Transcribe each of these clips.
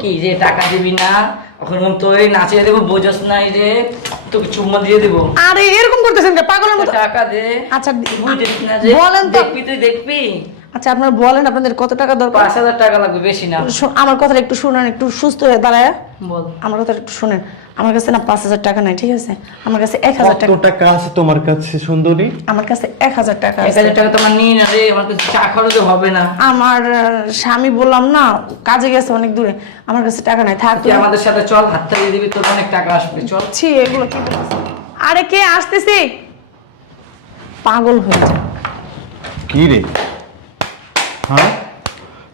কি যে টাকা দিবি না? এখন তুই নাচিয়ে দেবো, বোঝস নাই যে তোকে চুম্মা দিয়ে দেবো। আরে এরকম করতেছেন কে পাগলের মতো? টাকা দে। আচ্ছা বুঝিস না যে বলেন তো। দেখবি, তুই দেখবি। আচ্ছা আপনারা বলেন আপনাদের কত টাকা দরকার? 5,000 টাকা লাগবে, বেশি না। আমার কথাটা একটু শুনেন, একটু সুস্থ হয়ে দাঁড়ায় বল। আমার কথাটা একটু শুনেন। আমার কাছে না 5,000 টাকা নাই, ঠিক আছে? আমার কাছে 1,000 টাকা। কত টাকা আছে তোমার কাছে সুন্দরী? আমার কাছে 1,000 টাকা আছে। 1,000 টাকা তোমার নিয়ে না রে, আমার কাছে চা খরচ হবে না। আমার স্বামী বললাম না কাজে গেছে অনেক দূরে, আমার কাছে টাকা নাই। থাক তুই আমাদের সাথে চল, হাত তালিয়ে দিবি, তোর অনেক টাকা আসবে। চল। ছি, এগুলো কি বলছিস? আরে কে আসতেছি? পাগল হয়ে যায়। কি রে? হ্যাঁ,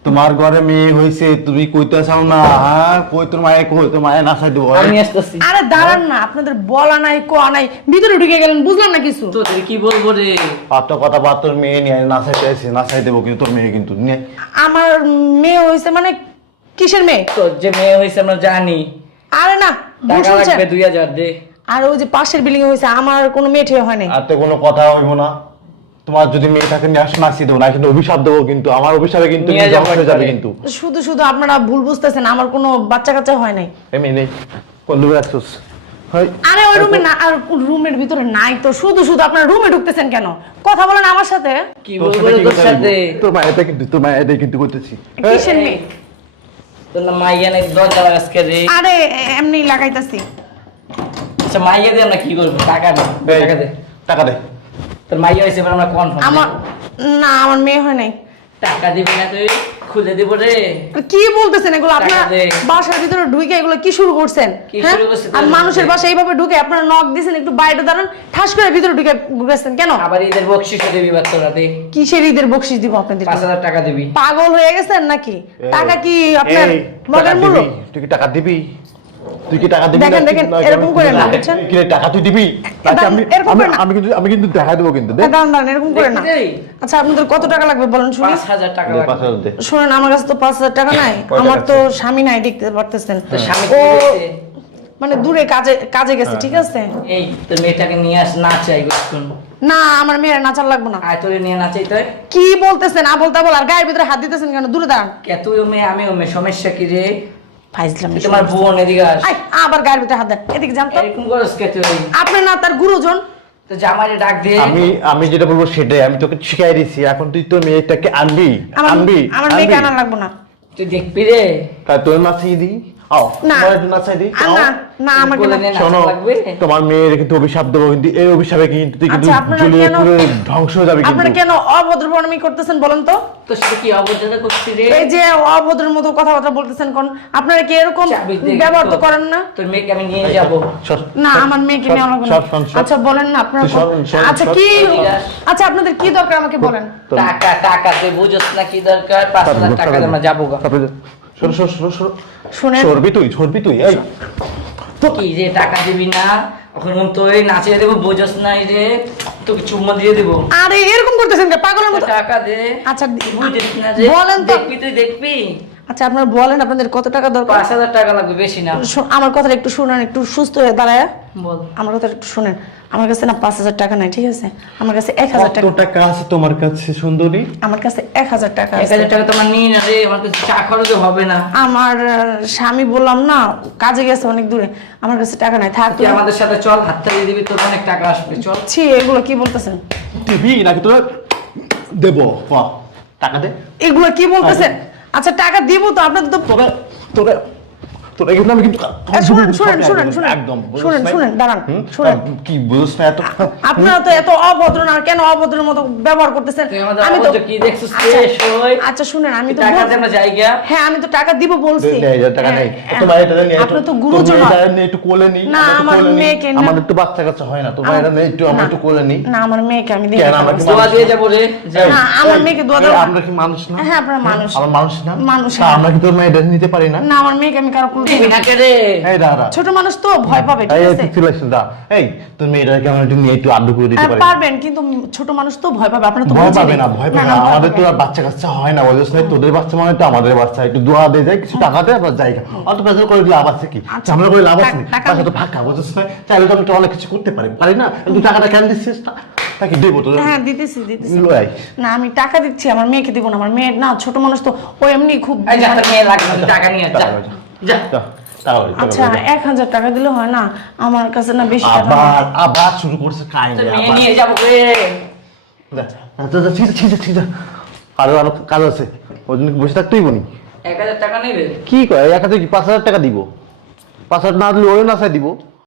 তোমার ঘরে মেয়ে হয়েছে, তুমি কইতে চাও না? হ্যাঁ, কই তোর মায়ে, কই তোর মায়ে নাচাই দেবো। আমি আসতেছি। আরে দাঁড়ান না, আপনাদের বলা নাই কোয়া নাই, ভিতরে ঢুকে গেলেন, বুঝলাম না কিছু। তোদের কি বলবো রে? পাত্র কথা বাদ, তোর মেয়ে নিয়ে নাচাইতে আসি, নাচাই দেবো কিন্তু তোর মেয়ে কিন্তু নিয়ে। আমার মেয়ে হয়েছে মানে কিসের মেয়ে? তোর যে মেয়ে হয়েছে আমরা জানি। আরে না, ভুল টাকা শুনছেন। লাগবে 2,000 দে। আর ওই যে পাশের বিল্ডিং এ হয়েছে, আমার কোনো মেয়ে ঠেয়ে হয় নাই। আর তো কোনো কথা হইব না। তোমার যদি মেয়েটাকে নিয়ে আস, নাচিয়ে দেবো না, কিন্তু অভিশাপ দেবো কিন্তু, আমার অভিশাপে কিন্তু নিয়ে যাবো ধ্বংস হয়ে যাবে একবারে। কিন্তু। শুধু শুধু আপনারা ভুল বুঝতেছেন, আমার কোনো বাচ্চা কাচ্চা হয় নাই। এমনি নেই, কোন রুমে রাখছোস? আরে ওই রুমে না, আর রুমের ভিতরে নাই তো। শুধু শুধু আপনারা রুমে ঢুকতেছেন কেন? কথা বলেন আমার সাথে। কি বলবো রে তোর সাথে? তোর মায়েটা কিন্তু, তোর মায়েটা কিন্তু করতেছি। কিসের মেয়ে? তোর না মাইয়া নাকি দরজা আজকে রে? আরে এমনি লাগাইতাছি। আচ্ছা মাইয়া দে, আমরা কি করবো? টাকা দে, টাকা দে। টাকা দে। তোর মাইয়া হয়েছে আমরা কনফার্ম। আমার না, আমার মেয়ে হয় নাই। টাকা দিবি না তুই? খুলে দিব রে। কি বলতেছেন এগুলো? আপনারা টাকা দে। বাসার ভিতরে ঢুকে এগুলো কি শুরু করছেন? কি হ্যাঁ? শুরু করছি? আর মানুষের বাসায় এইভাবে ঢুকে আপনারা নক দিছেন, একটু বাইরে দাঁড়ান, ঠাস করে ভিতরে ঢুকে ঢুকেছেন কেন? আবার ঈদের বকশিস দিবি বাচ্চারা দে। কিসের ঈদের বকশিস দিব আপনাদের? 5,000 টাকা দিবি। পাগল হয়ে গেছেন নাকি? টাকা কি আপনার এই, মগের টাকা মূল্য? দিবি? তুই কি টাকা দিবি? তুই কি টাকা দিবি? দেখেন, দেখেন, এরকম করেন না, বুঝছেন? কি রে, টাকা তুই দিবি? আচ্ছা, এরকম করেন না। আমি কিন্তু দেখা দেবো কিন্তু, দে। দাঁড়ান দাঁড়ান, এরকম করেন না। দেখবি রে? আচ্ছা আপনাদের কত টাকা লাগবে বলেন শুনি। 5,000 টাকা দে, লাগবে। 5,000 দে। শুনেন, আমার কাছে তো 5,000 টাকা নাই। কয় টাকা আমার তো আছে? স্বামী নাই, দেখতে পারতেছেন। তোর স্বামী ও কি করেছে? মানে দূরে কাজে কাজে গেছে, ঠিক আছে? এই তোর মেয়েটাকে নিয়ে আস, নাচাই গোস্তুন। না, আমার মেয়ের নাচার লাগবে না। আয় তোরে নিয়ে নাচাই তুই। কি বলতেছেন আবল তাবল? আর গায়ের ভিতরে হাত দিতেছেন কেন? দূরে দাঁড়ান। কে তুইও মেয়ে আমিও মেয়ে, সমস্যা কি রে? ফাইজলাম। তুই তোমার বোন, এদিকে আস। আই, আবার গায়ের ভিতরে হাত দেন, এদিকে যান তো। এরকম করস কে তুই? আপনি না তার গুরুজন? তো জামাইরে ডাক দে। আমি যেটা বলবো সেটাই, আমি তোকে শিখাই দিছি। এখন তুই তোর মেয়েটাকে আনবি, আনবি, আমার মেয়েকে আনার লাগবে না। তুই দেখবি রে? তাই তোর নাচিয়ে দিই। আও, না। তোমার একটু নাচাই দিই। আর না, না আমাকে বলে না। নে, নাচা শোনো, লাগবে। তোমার মেয়ের কিন্তু অভিশাপ দেবো, কিন্তু এই অভিশাপে কিন্তু তুই কিন্তু আচ্ছা, আপনারা জ্বলিয়ে কেন- পুরো ধ্বংস হয়ে যাবে আপনারা কিন্তু। কেন অভদ্রপনামি করতেছেন বলেন তো? তোর সাথে কি অবদান করছিস রে? এই যে অভদ্রের মতো কথাবার্তা বলতেছেন কোন? আপনারা কি এরকম চাবি দে ব্যবহার তো তো। করেন না? তোর মেয়েকে আমি নিয়ে যাব। সর, না, সর, আমার মেয়েকে সর, নেওয়া লাগবে না। সর, সর, সর। আচ্ছা বলেন না আপনারা তুই সর, সর, আচ্ছা সর। কি, এদিকে আস। আচ্ছা আপনাদের কি দরকার আমাকে বলেন। তোর- টাকা টাকা তুই বুঝছ না কি দরকার? 5,000 টাকা দিয়ে আমরা যাবো গা। তারপরে সর, সর, সর, সর। শুনেন, সরবি তুই, এই। কি যে টাকা দিবি না? এখন তুই নাচিয়ে দেবো, বুঝছ নাই যে তোকে চুম্মা দিয়ে দেবো। আরে এরকম করতেছেন কে পাগলের মতো? টাকা দে। আচ্ছা বুঝিস না যে বলেন তো। দেখবি, তুই দেখবি। আচ্ছা আপনারা বলেন আপনাদের কত টাকা দরকার? 5,000 টাকা লাগবে, বেশি না। আমার কথাটা একটু শুনেন, একটু সুস্থ হয়ে দাঁড়ায় বল। আমার কথাটা একটু শুনেন। আমার কাছে না 5,000 টাকা নাই, ঠিক আছে? আমার কাছে 1,000 কত টাকা। টাকা আছে তোমার কাছে সুন্দরী? আমার কাছে 1,000 টাকা আছে। 1,000 টাকা তোমার নিয়ে না রে, আমার কাছে চা খরচ হবে না। আমার স্বামী বললাম না কাজে গেছে অনেক দূরে, আমার কাছে টাকা নাই। থাক তুই আমাদের সাথে চল, হাত তালিয়ে দিবি, তোর অনেক টাকা আসবে। চল। ছি, এগুলো কি বলতেছেন? দিবি নাকি তোর দেবো? বাহ, টাকা দে। এগুলো কি বলতেছেন? আচ্ছা টাকা দিব তো, আপনাদের তো তোরা তোরা তোরা কিন্তু আমি কিন্তু শুনেন শুনেন শুনেন শুনেন একদম শুনেন শুনেন দাঁড়ান শুনেন। কি বুঝছ না এত? আপনারা তো এত অভদ্র না, কেন অভদ্রের মতো ব্যবহার করতেছেন? তুই আমাদের আমি তো অভদ্র কি দেখছিস? আচ্ছা, শেষ হই। আচ্ছা শুনেন, আমি তো টাকা বলছি- দে, আমরা জায়গা। হ্যাঁ আমি তো টাকা দিব বলছি। নেই, টাকা নেই। হ্যাঁ, তোমার এটা নিয়ে আপনি তো গুরুজন না। একটু কোলে নি। না, আমার মেয়েকে না। আমাদের তো বাচ্চা কাচ্চা হয় না, তোমার এটা নেই, একটু আমার না, একটু কোলে নি। না আমার মেয়েকে আমি দিব। কেন আমরা কি দোয়া দিয়ে যাবো রে। যাই। না, আমার মেয়েকে দোয়া দেবো না। আমরা কি মানুষ না? হ্যাঁ আপনারা মানুষ। আমরা মানুষ না? মানুষ, তা আমরা কি তোর মেয়ে এটা নিতে পারি না? না আমার মেয়েকে আমি কারো কুল দিব দিবি না। না কে রে? এই দাঁড়া, ছোট মানুষ তো ভয় পাবে, ঠিক এই আছে? তুই চিল্লাইছিস না। এই তোর মেয়েটাকে আমরা একটু নিয়ে একটু আদর করে দিতে হ্যাঁ, পারি? পারবেন, কিন্তু ছোট মানুষ তো ভয় পাবে, আপনারা তো ভয় বুঝেনই। পাবে না, ভয় পাবে না। ভয় আমাদের তো পাবে আর বাচ্চা কাচ্চা হয় না, বুঝছিস না? তোদের বাচ্চা মানে তো আমাদের বাচ্চা। একটু দোয়া দিয়ে যায়, কিছু টাকা দেয়, আবার জায়গা অত প্রেসার করে লাভ আছে কি? আচ্ছা। ঝামেলা করে লাভ আছে? টাকা- টাকা তো ফাঁকা, বুঝছিস না? চাইলে তো আমি তো অনেক কিছু করতে পারি, পারি না? কিন্তু টাকাটা কেন দিচ্ছিস না? তাকে দেবো তো। হ্যাঁ দিতেছি দিতেছি। লই আই। না আমি টাকা দিচ্ছি, আমার মেয়েকে দিব না। আমার মেয়ে না ছোট মানুষ তো, ও এমনি খুব এই যা, তোর মেয়ে লাগবে না, টাকা নিয়ে যা। যা তাহলে আচ্ছা 1000 টাকা দিলে হয় না? আমার কাছে না বেশি টাকা নেই। আবার আবার শুরু করছে কাহিনী মেয়ে নিয়ে যাবো রে। ঠিক আছে আরো কাজ আছে ওই জন্য বসে থাকতেই বনি 1000 টাকা নেবে? কি কয় একা থেকে 5,000 টাকা দিব 5,000 না দিলে ওই না চাই দিব